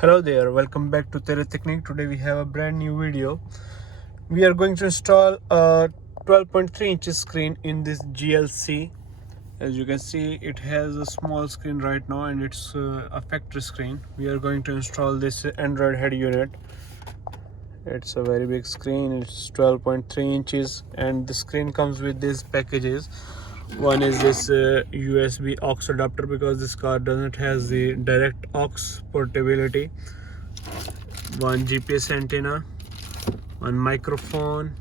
Hello there, welcome back to Tereteknik. Today we have a brand new video. We are going to install a 12.3 inches screen in this GLC. As you can see, it has a small screen right now and it's a factory screen. We are going to install this Android head unit. It's a very big screen, it's 12.3 inches and the screen comes with these packages. One is this USB aux adapter because this car doesn't has the direct aux portability. One GPS antenna, one microphone,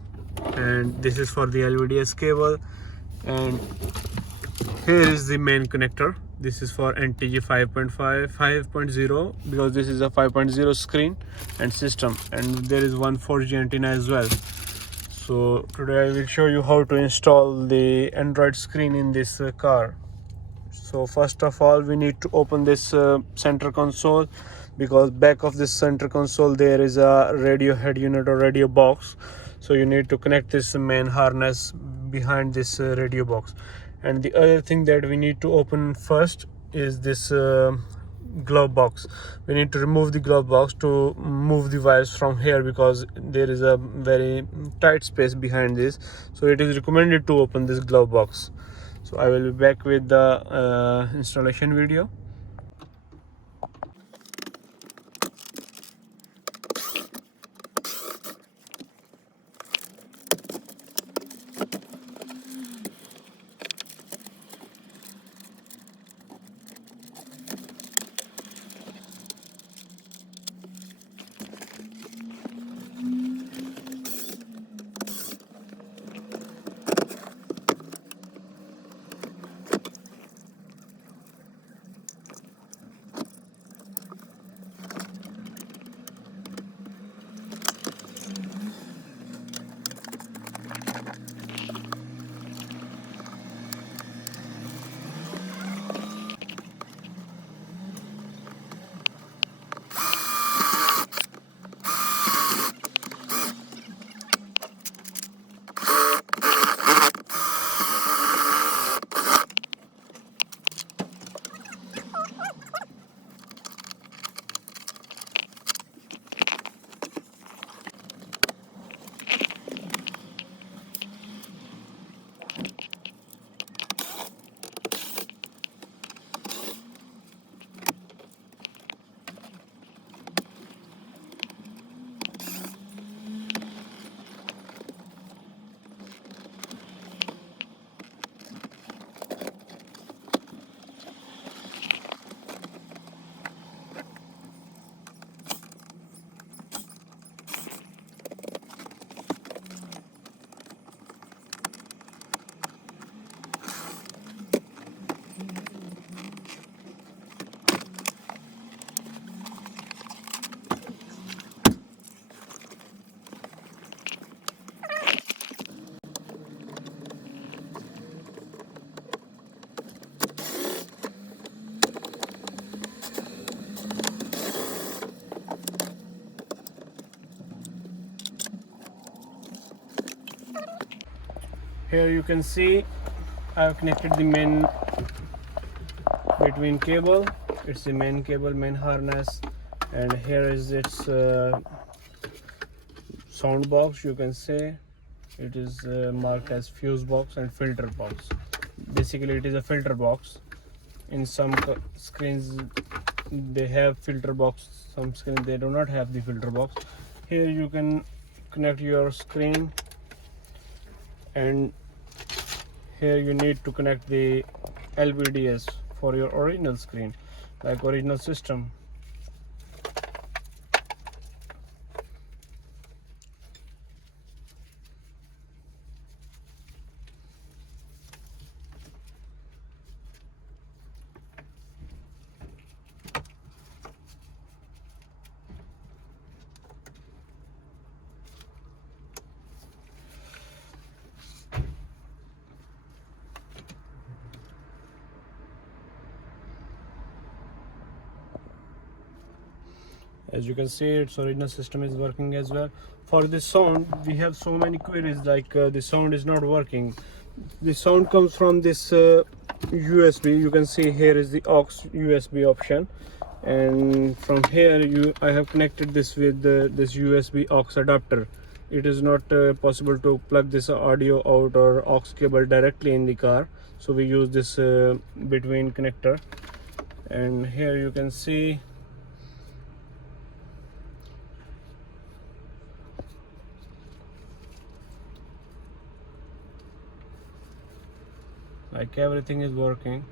and this is for the LVDS cable. And here is the main connector. This is for NTG 5.0 because this is a 5.0 screen and system, and there is one 4G antenna as well. So today I will show you how to install the Android screen in this car. So first of all, we need to open this center console, because back of this center console there is a radio head unit or radio box. So you need to connect this main harness behind this radio box. And the other thing that we need to open first is this glove box. We need to remove the glove box to move the wires from here, because there is a very tight space behind this. So it is recommended to open this glove box. So I will be back with the installation video. Here you can see I have connected the main between cable. It's the main cable, main harness, and here is its sound box. You can say it is marked as fuse box and filter box. Basically it is a filter box. In some screens they have filter box, some screens they do not have the filter box. Here you can connect your screen, and here you need to connect the LVDS for your original screen, like original system. As you can see, its original system is working as well. For this sound, we have so many queries, like the sound is not working. The sound comes from this USB. You can see here is the aux USB option, and from here I have connected this with this USB aux adapter. It is not possible to plug this audio out or aux cable directly in the car, so we use this between connector. And here you can see like everything is working.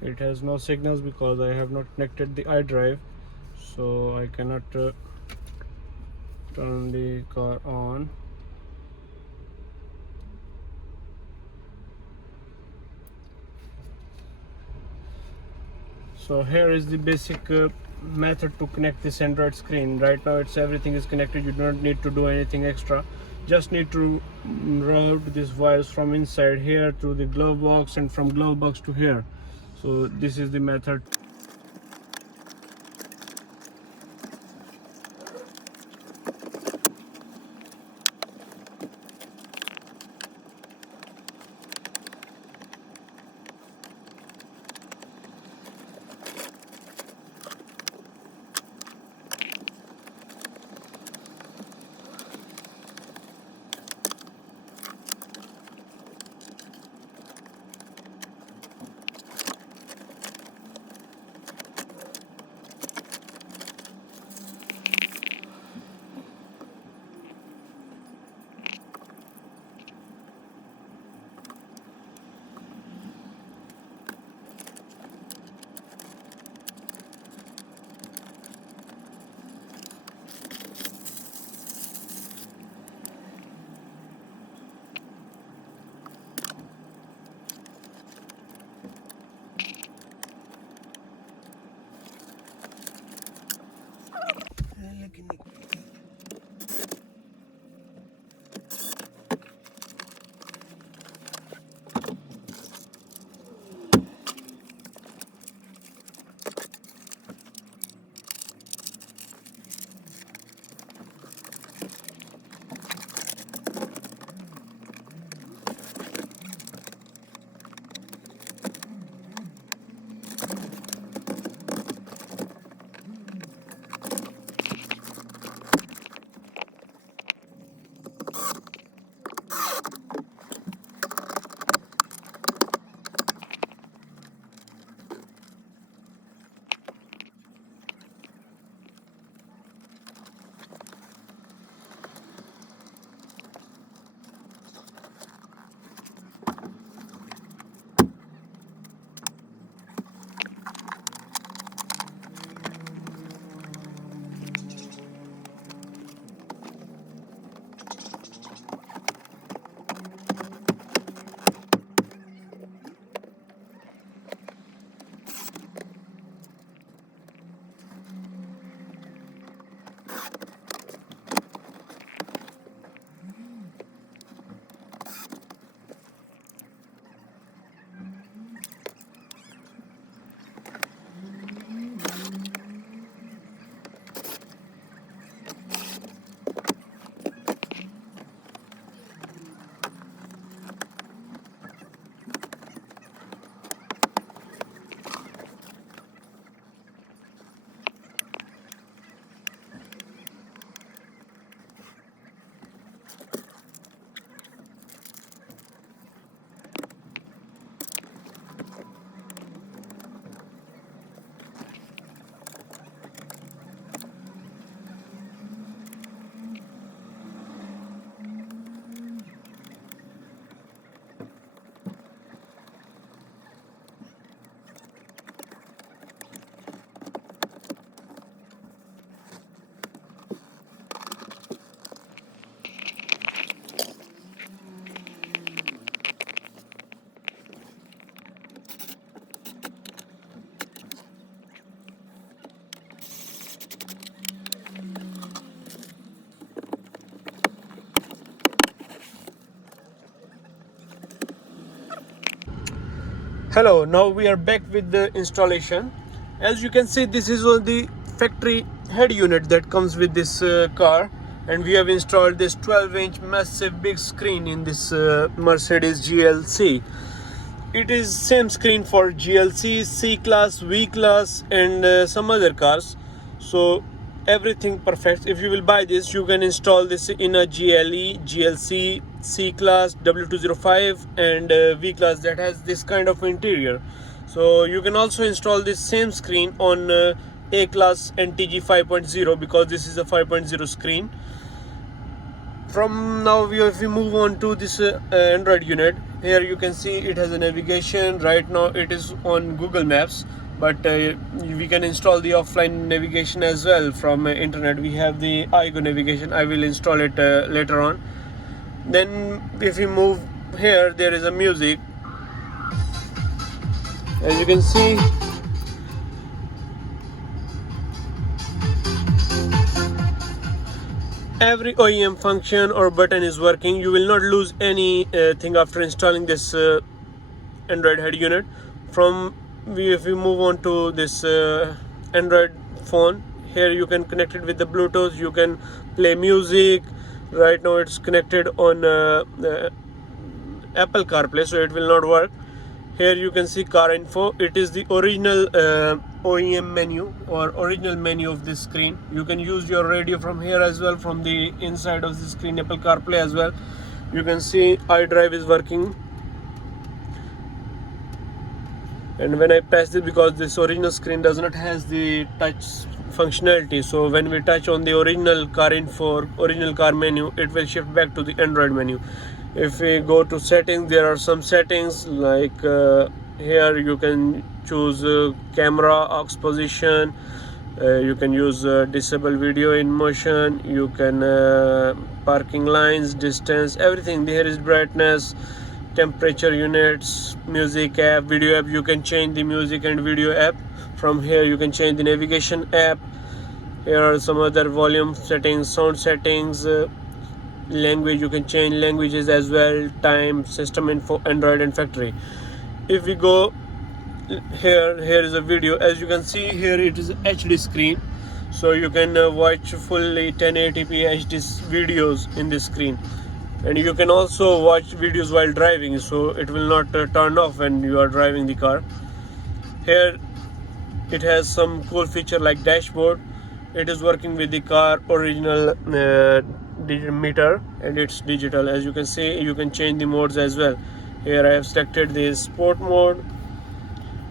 It has no signals because I have not connected the iDrive, so I cannot turn the car on. So here is the basic method to connect this Android screen. Right now everything is connected. You don't need to do anything extra, just need to route these wires from inside here to the glove box and from glove box to here. So this is the method. Hello, now we are back with the installation. As you can see, this is all the factory head unit that comes with this car, and we have installed this 12-inch massive big screen in this Mercedes GLC. it is same screen for GLC, C class, V class, and some other cars. So everything perfect. If you will buy this, you can install this in a GLE, GLC, C class, W205, and V class that has this kind of interior. So you can also install this same screen on A class NTG 5.0 because this is a 5.0 screen. From now, if we move on to this Android unit, here you can see it has a navigation. Right now it is on Google Maps, but we can install the offline navigation as well from internet. We have the iGo navigation. I will install it later on. Then if we move here, there is a music. As you can see, every OEM function or button is working. You will not lose anything after installing this Android head unit. If we move on to this Android phone, here you can connect it with the Bluetooth. You can play music. Right now it's connected on Apple CarPlay, so it will not work. Here you can see car info. It is the original OEM menu or original menu of this screen. You can use your radio from here as well, from the inside of the screen, Apple CarPlay as well. You can see iDrive is working. And when I press it, because this original screen does not has the touch functionality, so when we touch on the original car info, original car menu, it will shift back to the Android menu. If we go to settings, there are some settings like here you can choose camera, aux position, you can use disable video in motion, you can parking lines, distance, everything. There is brightness, temperature units, music app, video app. You can change the music and video app. From here you can change the navigation app. Here are some other volume settings, sound settings, language. You can change languages as well, time, system info, Android, and factory. If we go here is a video. As you can see here, it is HD screen, so you can watch fully 1080p HD videos in this screen. And you can also watch videos while driving, so it will not turn off when you are driving the car. Here it has some cool feature like dashboard. It is working with the car original digital meter, and it's digital. As you can see, you can change the modes as well. Here I have selected the sport mode,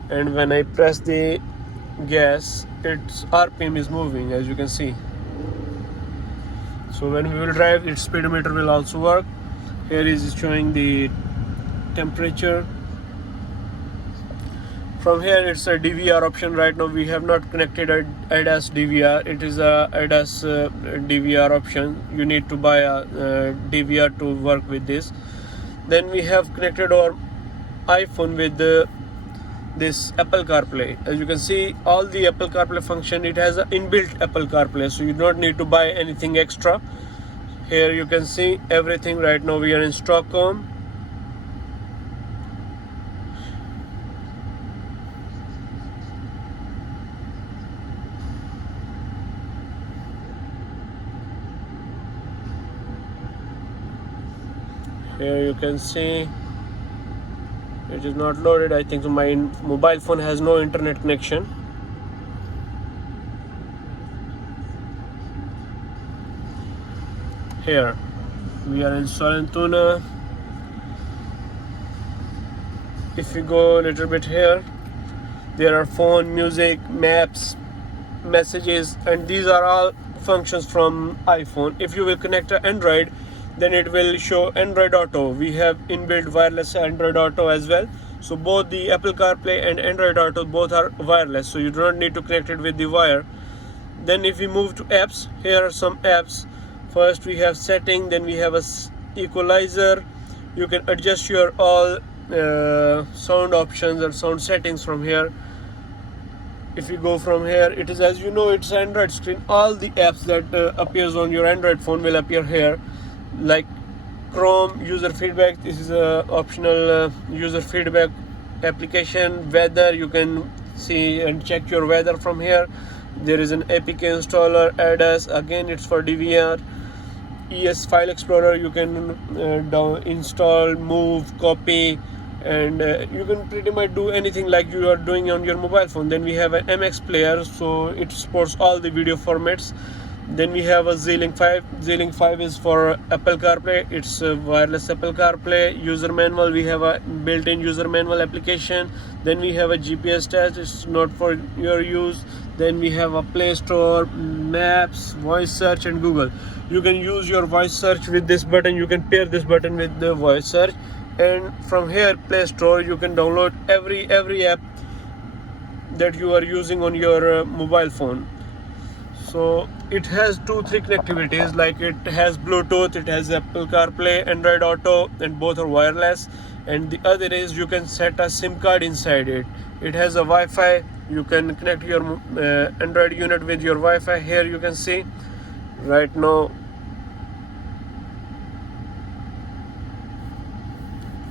and when I press the gas, its RPM is moving, as you can see. So when we will drive, its speedometer will also work. Here is showing the temperature. From here it's a DVR option. Right now we have not connected a ADAS DVR. It is a ADAS DVR option. You need to buy a DVR to work with this. Then we have connected our iPhone with this Apple CarPlay. As you can see, all the Apple CarPlay function, it has an inbuilt Apple CarPlay, so you don't need to buy anything extra. Here you can see everything. Right now we are in Stockholm. Here you can see it is not loaded. I think my mobile phone has no internet connection. Here we are in Sollentuna. If you go a little bit here, there are phone, music, maps, messages, and these are all functions from iPhone. If you will connect to Android, then it will show Android Auto. We have inbuilt wireless Android Auto as well. So both the Apple CarPlay and Android Auto both are wireless, so you do not need to connect it with the wire. Then if we move to apps, here are some apps. First we have setting, then we have a equalizer. You can adjust your all sound options or sound settings from here. If you go from here, it is, as you know, it's Android screen. All the apps that appears on your Android phone will appear here, like Chrome, user feedback. This is a optional user feedback application. Weather, you can see and check your weather from here. There is an APK installer. ADAS, again it's for DVR. ES File Explorer, you can install, move, copy and you can pretty much do anything like you are doing on your mobile phone. Then we have an MX player, so it supports all the video formats. Then we have a Z-Link 5. Z-Link 5 is for Apple CarPlay. It's a wireless Apple CarPlay. User manual, we have a built-in user manual application. Then we have a GPS test. It's not for your use. Then we have a Play Store, Maps, voice search, and Google. You can use your voice search with this button. You can pair this button with the voice search, and from here, Play Store, you can download every app that you are using on your mobile phone. So it has 2-3 connectivities, like it has Bluetooth, it has Apple CarPlay, Android Auto, and both are wireless. And the other is you can set a SIM card inside it. It has a Wi-Fi. You can connect your Android unit with your Wi-Fi. Here you can see right now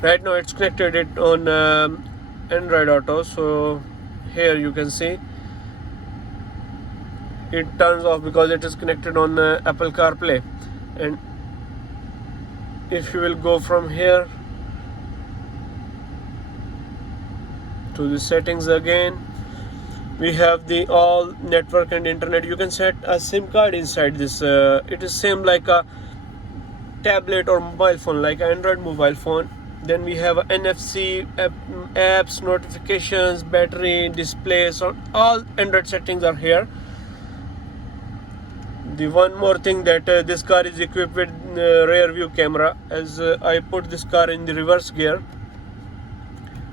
it's connected it on Android Auto. So here you can see it turns off because it is connected on Apple CarPlay. And if you will go from here to the settings again, we have the all network and internet. You can set a SIM card inside this. It is same like a tablet or mobile phone, like an Android mobile phone. Then we have NFC, apps, notifications, battery, display. So all Android settings are here. The one more thing that this car is equipped with rear view camera. As I put this car in the reverse gear,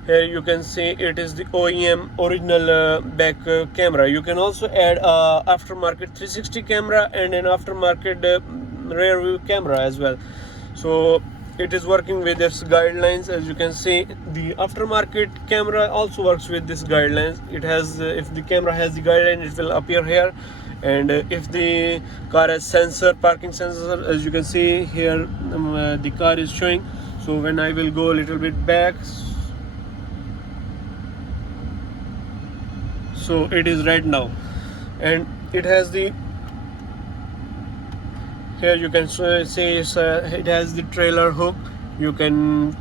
here you can see it is the OEM original back camera. You can also add aftermarket 360 camera and an aftermarket rear view camera as well. So it is working with its guidelines. As you can see, the aftermarket camera also works with this guidelines. It has if the camera has the guideline, it will appear here. And if the car has parking sensor, as you can see here, the car is showing. So when I will go a little bit back, so it is right now, and it has the, here you can see it has the trailer hook. You can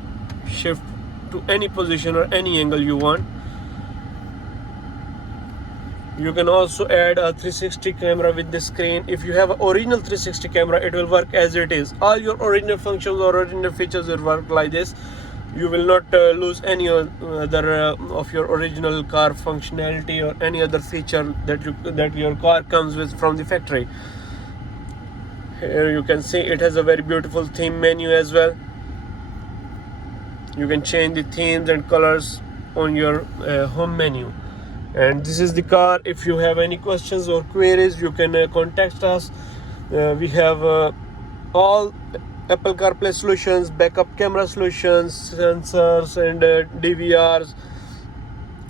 shift to any position or any angle you want. You can also add a 360 camera with the screen. If you have an original 360 camera, it will work as it is. All your original functions or original features will work like this. You will not lose any other of your original car functionality or any other feature that your car comes with from the factory. Here you can see it has a very beautiful theme menu as well. You can change the themes and colors on your home menu. And this is the car. If you have any questions or queries, you can contact us. We have all Apple CarPlay solutions, backup camera solutions, sensors, and DVRs,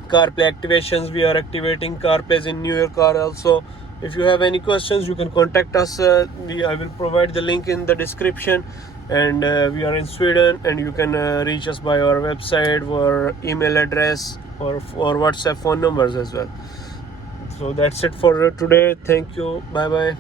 CarPlay activations. We are activating CarPlays in newer car also. If you have any questions, you can contact us. I will provide the link in the description. And we are in Sweden, and you can reach us by our website or email address or WhatsApp phone numbers as well. So that's it for today. Thank you. Bye bye.